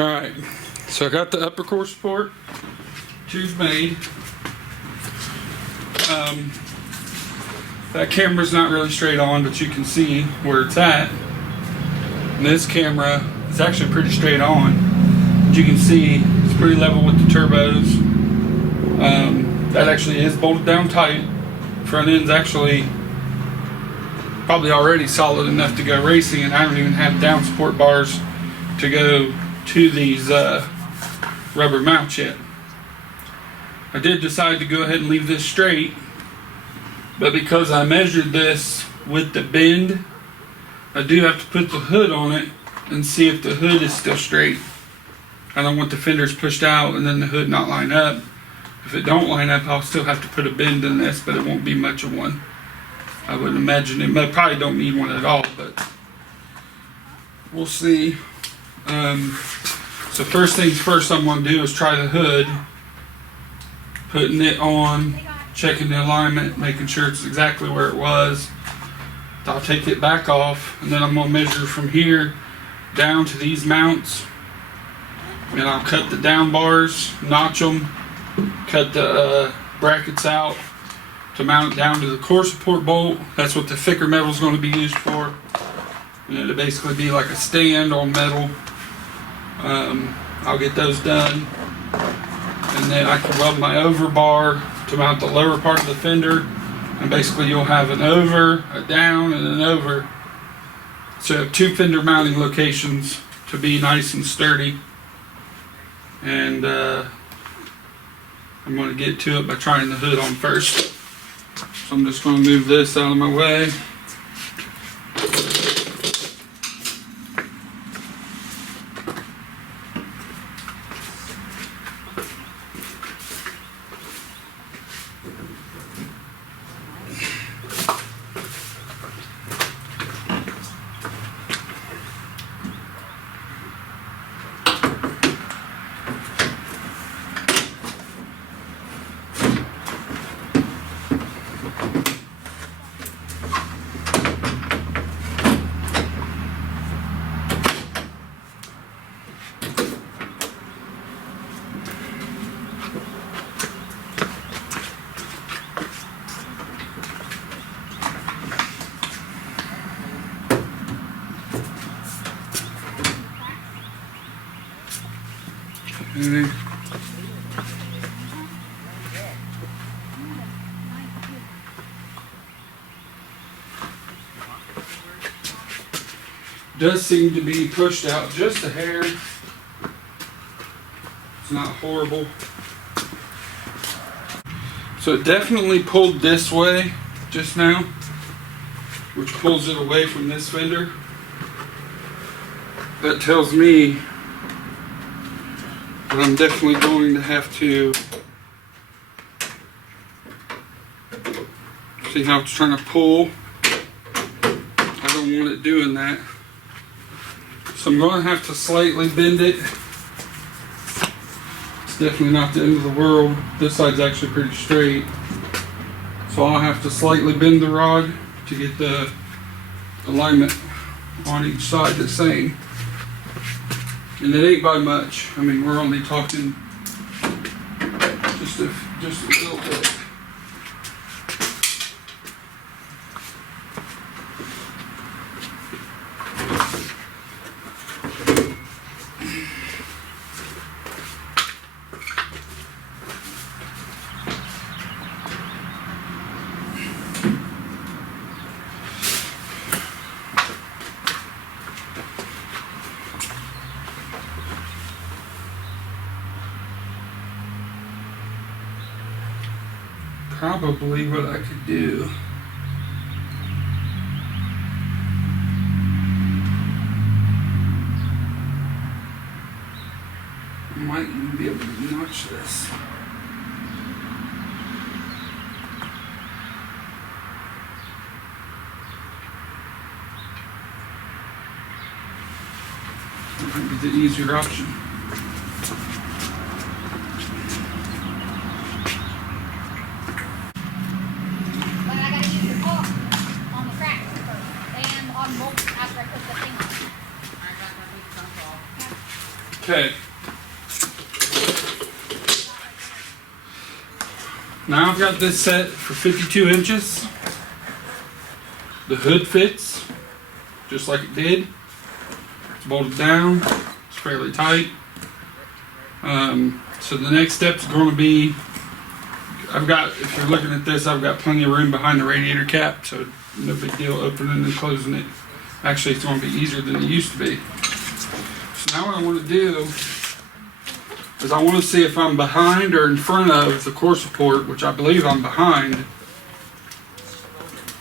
Alright, so I got the upper core support tube made. That camera's not really straight on, but you can see where it's at. And this camera is actually pretty straight on. As you can see, it's pretty level with the turbos. That actually is bolted down tight. Front end's actually probably already solid enough to go racing, and I don't even have down support bars to go to these rubber mounts yet. I did decide to go ahead and leave this straight, but because I measured this with the bend, I do have to put the hood on it and see if the hood is still straight. I don't want the fenders pushed out and then the hood not line up. If it don't line up, I'll still have to put a bend in this, but it won't be much of one. I wouldn't imagine it. I probably don't need one at all, but we'll see. So first things first, I'm going to do is try the hood, putting it on, checking the alignment, making sure it's exactly where it was. I'll take it back off, and then I'm going to measure from here down to these mounts, and I'll cut the down bars, notch them, cut the brackets out to mount it down to the core support bolt. That's what the thicker metal is going to be used for. And it'll basically be like a stand on metal. I'll get those done, and then I can weld my over bar to mount the lower part of the fender, and basically you'll have an over, a down, and an over. So you have two fender mounting locations to be nice and sturdy. And I'm going to get to it by trying the hood on first. So I'm just going to move this out of my way. Okay. Does seem to be pushed out just a hair. It's not horrible. So it definitely pulled this way just now, which pulls it away from this fender. That tells me that I'm definitely going to have to see how it's trying to pull. I don't want it doing that. So I'm going to have to slightly bend it. It's definitely not the end of the world. This side's actually pretty straight. So I'll have to slightly bend the rod to get the alignment on each side the same. And it ain't by much. I mean, we're only talking just a little bit. Probably what I could do . I might even be able to notch this. That might be the easier option. Okay. Now I've got this set for 52 inches. The hood fits just like it did. It's bolted down. It's fairly tight. So the next step is going to be, if you're looking at this, I've got plenty of room behind the radiator cap, so no big deal opening and closing it. Actually, it's going to be easier than it used to be. So now what I want to do is I want to see if I'm behind or in front of the core support, which I believe I'm behind.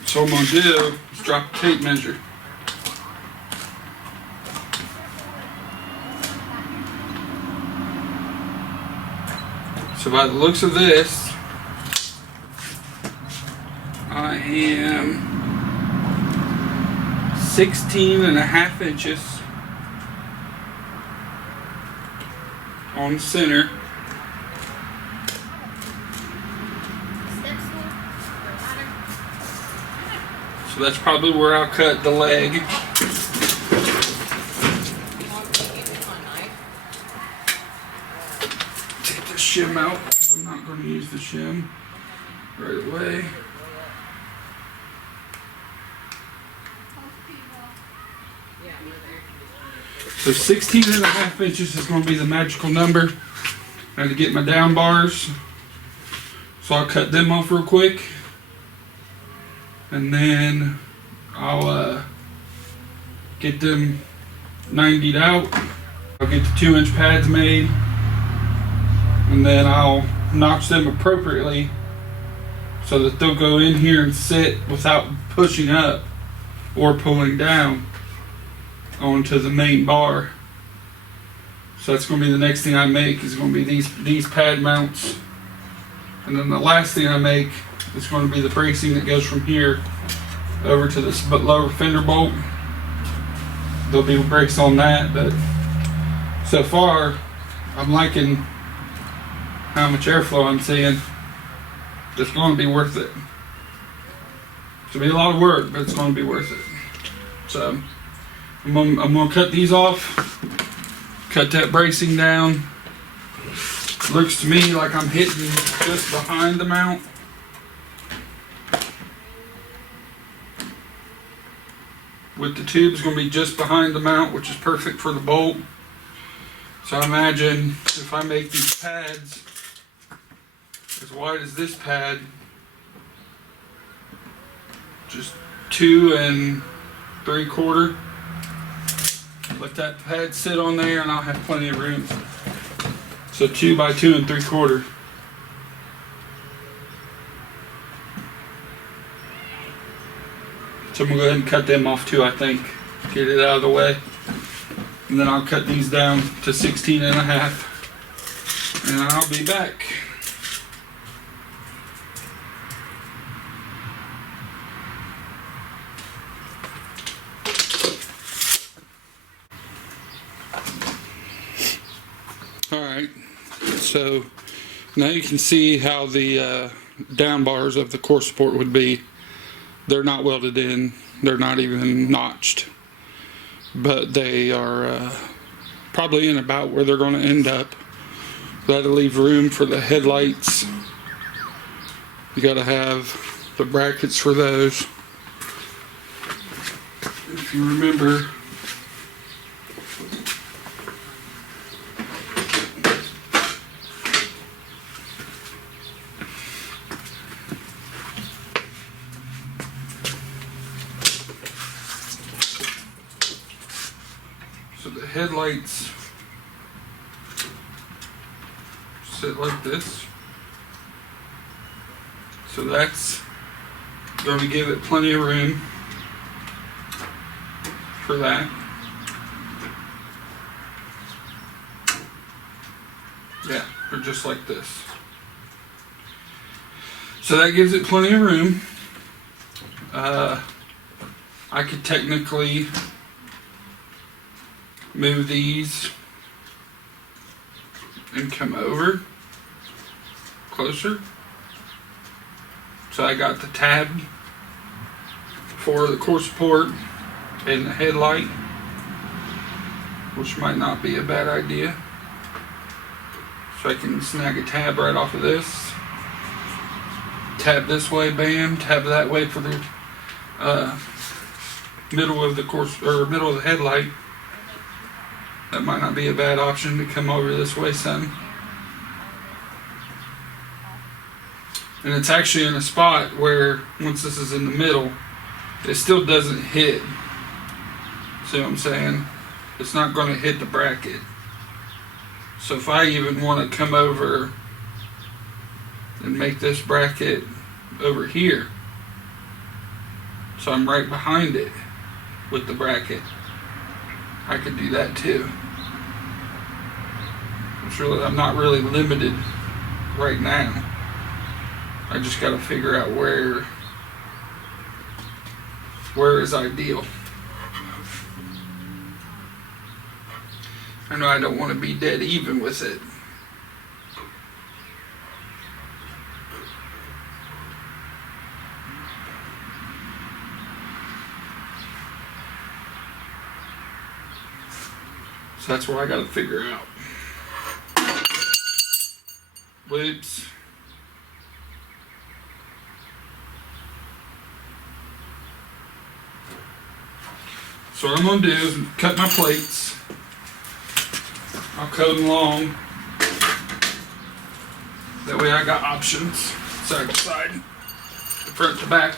So what I'm going to do is drop a tape measure. So by the looks of this, I am 16.5 inches on the center. So that's probably where I'll cut the leg. Take the shim out. I'm not going to use the shim right away. So 16.5 inches is going to be the magical number. I had to get my down bars, so I'll cut them off real quick, and then I'll get them 90'd out. I'll get the 2-inch pads made, and then I'll notch them appropriately so that they'll go in here and sit without pushing up or pulling down onto the main bar. So that's going to be the next thing I make, is going to be these pad mounts. And then the last thing I make is going to be the bracing that goes from here over to this lower fender bolt. There'll be brakes on that, but so far I'm liking how much airflow I'm seeing. It's going to be worth it. It'll be a lot of work, but it's going to be worth it. So I'm gonna cut these off, cut that bracing down. Looks to me like I'm hitting just behind the mount. With the tubes gonna be just behind the mount, which is perfect for the bolt. So I imagine if I make these pads as wide as this pad, just 2 3/4. Let that pad sit on there and I'll have plenty of room. So 2 by 2 3/4. So I'm gonna go ahead and cut them off too, I think. Get it out of the way. And then I'll cut these down to 16.5. And I'll be back. Alright, so now you can see how the down bars of the core support would be. They're not welded in, they're not even notched, but they are probably in about where they're going to end up. That'll leave room for the headlights. You got to have the brackets for those. If you remember, so the headlights sit like this. So that's going to give it plenty of room for that. Yeah, or just like this. So that gives it plenty of room. I could technically move these and come over closer. So I got the tab for the core support and the headlight which might not be a bad idea. So I can snag a tab right off of this. Tab this way, bam. Tab that way for the middle of the course, or middle of the headlight. That might not be a bad option to come over this way some. And it's actually in a spot where, once this is in the middle, it still doesn't hit. See what I'm saying? It's not going to hit the bracket. So if I even want to come over and make this bracket over here, so I'm right behind it with the bracket, I could do that too. I'm not really limited right now. I just got to figure out where is ideal. I know I don't want to be dead even with it. So that's what I got to figure out. Whoops. So what I'm going to do is cut my plates. I'll cut them long. That way I got options, side to side, front to back.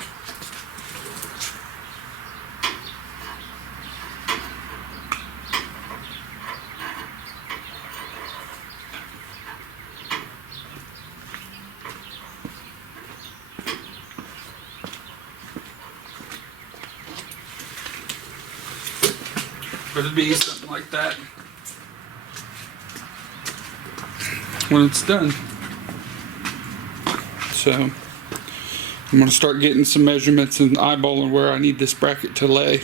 But it'd be something like that when it's done. So I'm going to start getting some measurements and eyeballing where I need this bracket to lay.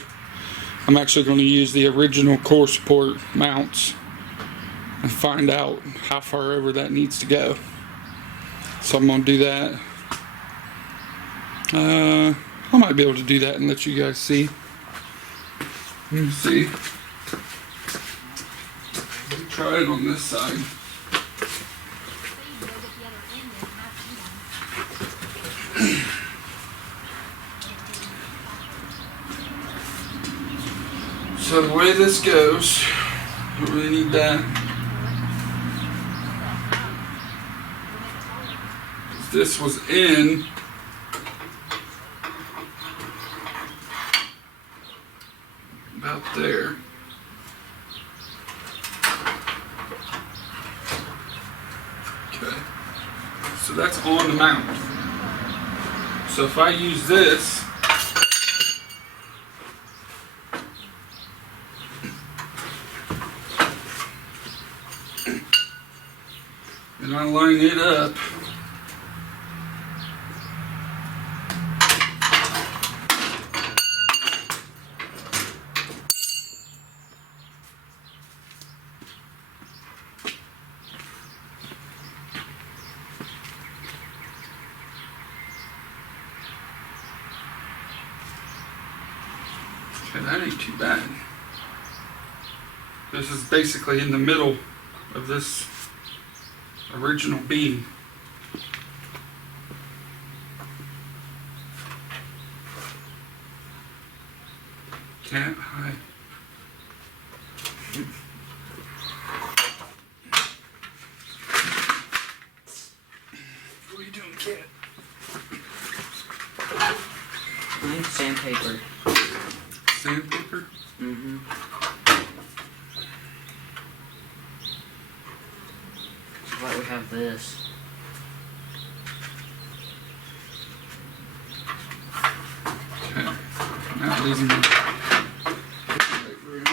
I'm actually going to use the original core support mounts and find out how far over that needs to go. So I'm going to do that. I might be able to do that and let you guys see. Let me see. Try it on this side. So the way this goes, don't really need that. This was in about there. Okay. So that's on the mount. So if I use this, and I line it up, okay, that ain't too bad. This is basically in the middle of this original beam. Can't hide. What are you doing, cat? I need sandpaper. Sandpaper? Mm-hmm. Why we have this? Okay. Now these are my right room.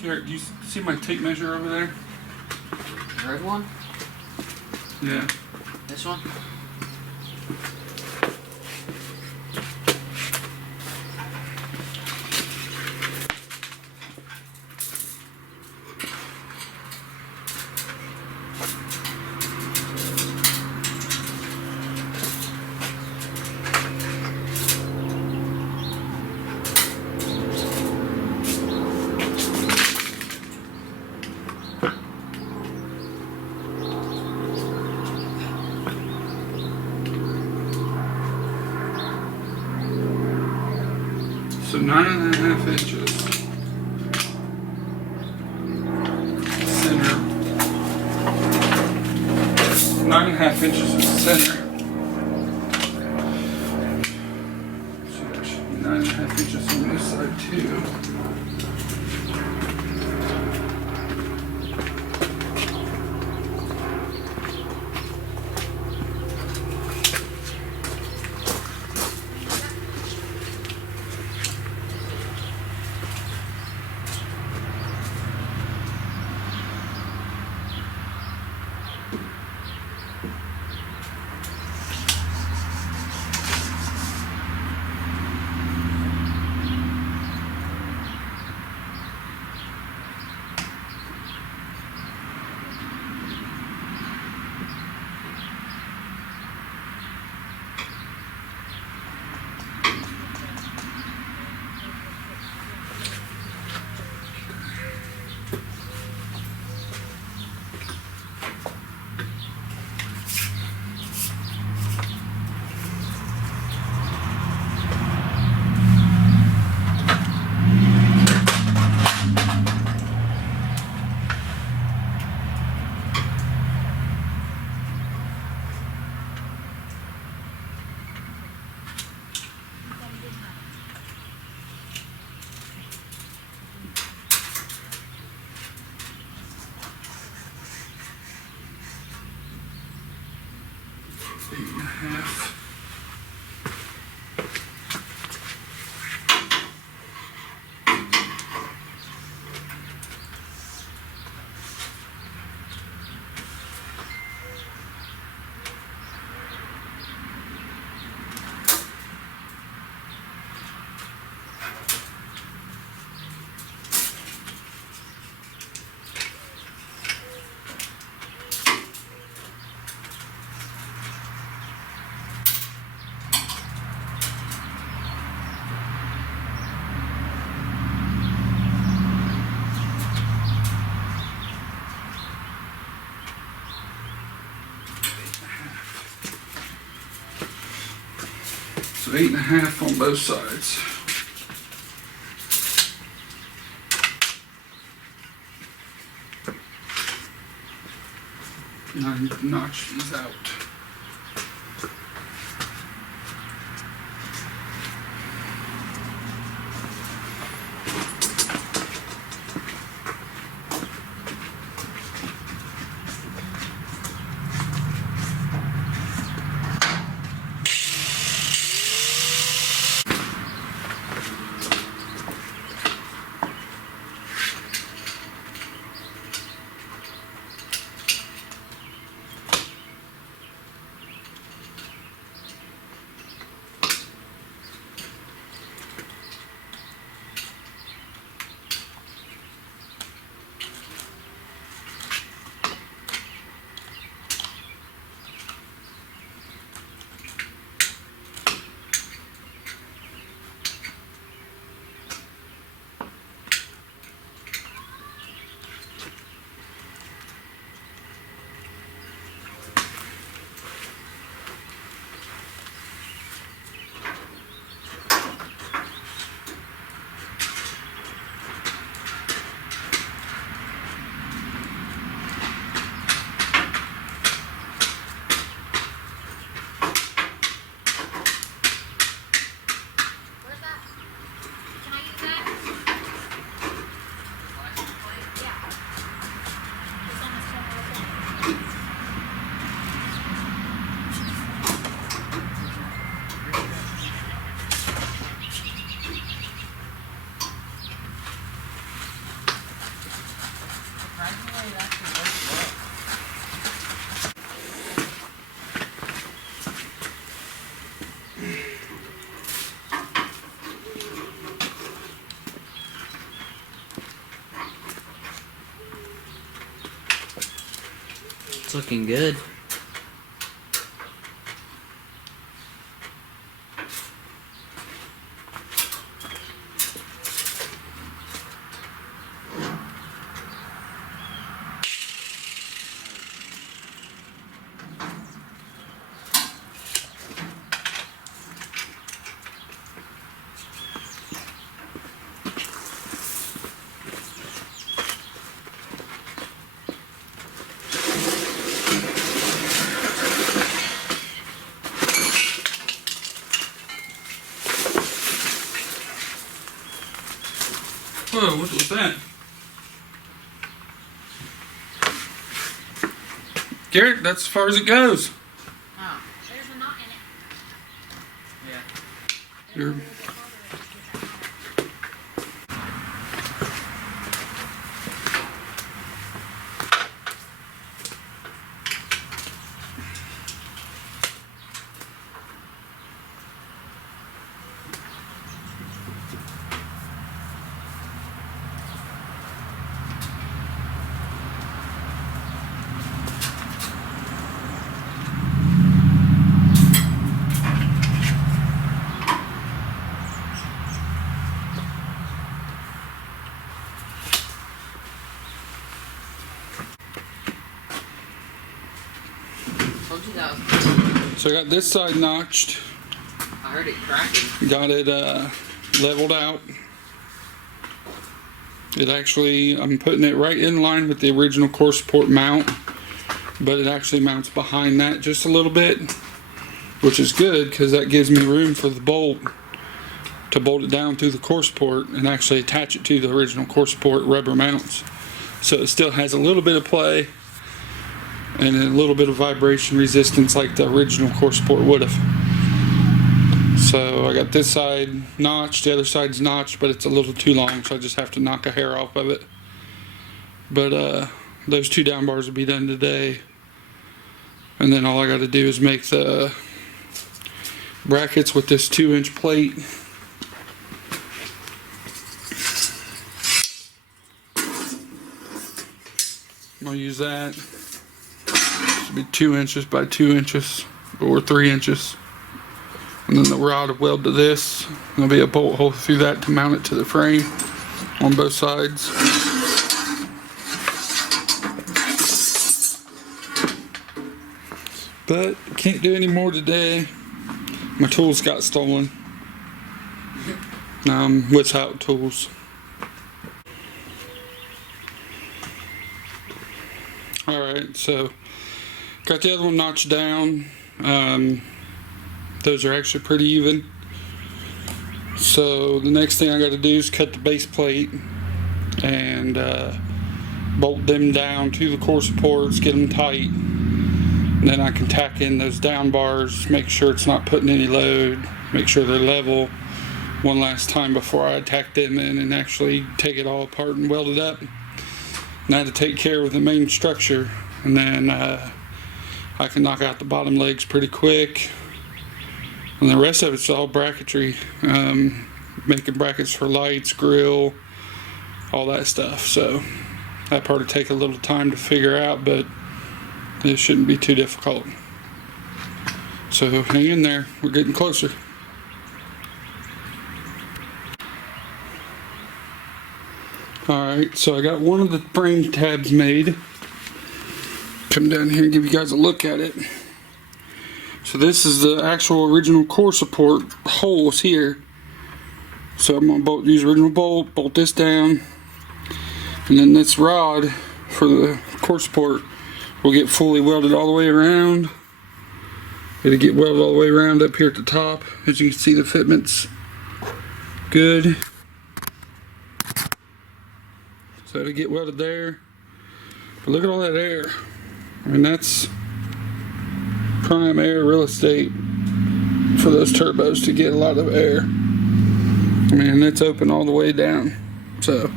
Garrett, do you see my tape measure over there? The red one? Yeah. This one? So 9.5 inches. Center. 9.5 inches in the center. So there should be 9.5 inches on this side too. So 8.5 on both sides. And I notch these out. It's looking good. Whoa, what was that? Garrett, that's as far as it goes. Oh. There's a knot in it. Yeah. You're... Told you that was... So I got this side notched. I heard it cracking. Got it leveled out. It actually, I'm putting it right in line with the original core support mount, but it actually mounts behind that just a little bit, which is good because that gives me room for the bolt to bolt it down through the core support and actually attach it to the original core support rubber mounts. So it still has a little bit of play and a little bit of vibration resistance like the original core support would have. So I got this side notched, the other side's notched, but it's a little too long, so I just have to knock a hair off of it. But those two down bars will be done today. And then all I got to do is make the brackets with this 2-inch plate. I'm going to use that. This will be 2 inches by 2 inches, or 3 inches. And then the rod will weld to this. There'll be a bolt hole through that to mount it to the frame on both sides. But can't do any more today. My tools got stolen. Now I'm without tools. Alright, so got the other one notched down. Those are actually pretty even. So the next thing I got to do is cut the base plate and bolt them down to the core supports, get them tight. And then I can tack in those down bars, make sure it's not putting any load, make sure they're level one last time before I tack them in and actually take it all apart and weld it up. And I had to take care of the main structure, and then I can knock out the bottom legs pretty quick. And the rest of it's all bracketry, making brackets for lights, grill, all that stuff. So that part will take a little time to figure out, but it shouldn't be too difficult. So hang in there, we're getting closer. Alright, so I got one of the frame tabs made. Come down here and give you guys a look at it. So this is the actual original core support holes here. So I'm going to use the original bolt this down, and then this rod for the core support will get fully welded all the way around. It'll get welded all the way around up here at the top. As you can see, the fitment's good. So it'll get welded there. But look at all that air. I mean, that's prime air real estate for those turbos to get a lot of air. I mean, it's open all the way down. So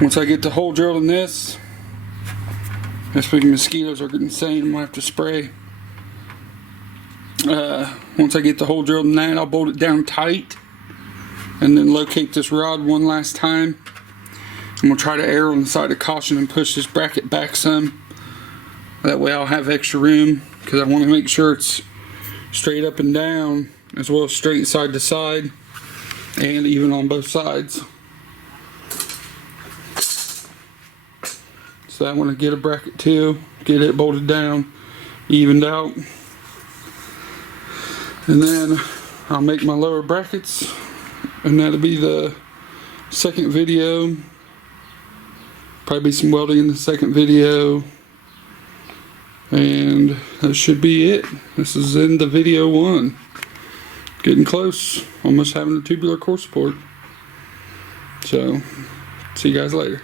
once I get the hole drilled in this freaking mosquitoes are insane. I'm gonna have to spray. Once I get the hole drilled in that, I'll bolt it down tight and then locate this rod one last time. I'm gonna try to err on the side of caution and push this bracket back some. That way I'll have extra room, because I want to make sure it's straight up and down as well as straight side to side and even on both sides. So I want to get a bracket too, get it bolted down, evened out, and then I'll make my lower brackets, and that'll be the second video. Probably be some welding in the second video. And that should be it. This is in the video 1. Getting close. Almost having a tubular core support. So, see you guys later.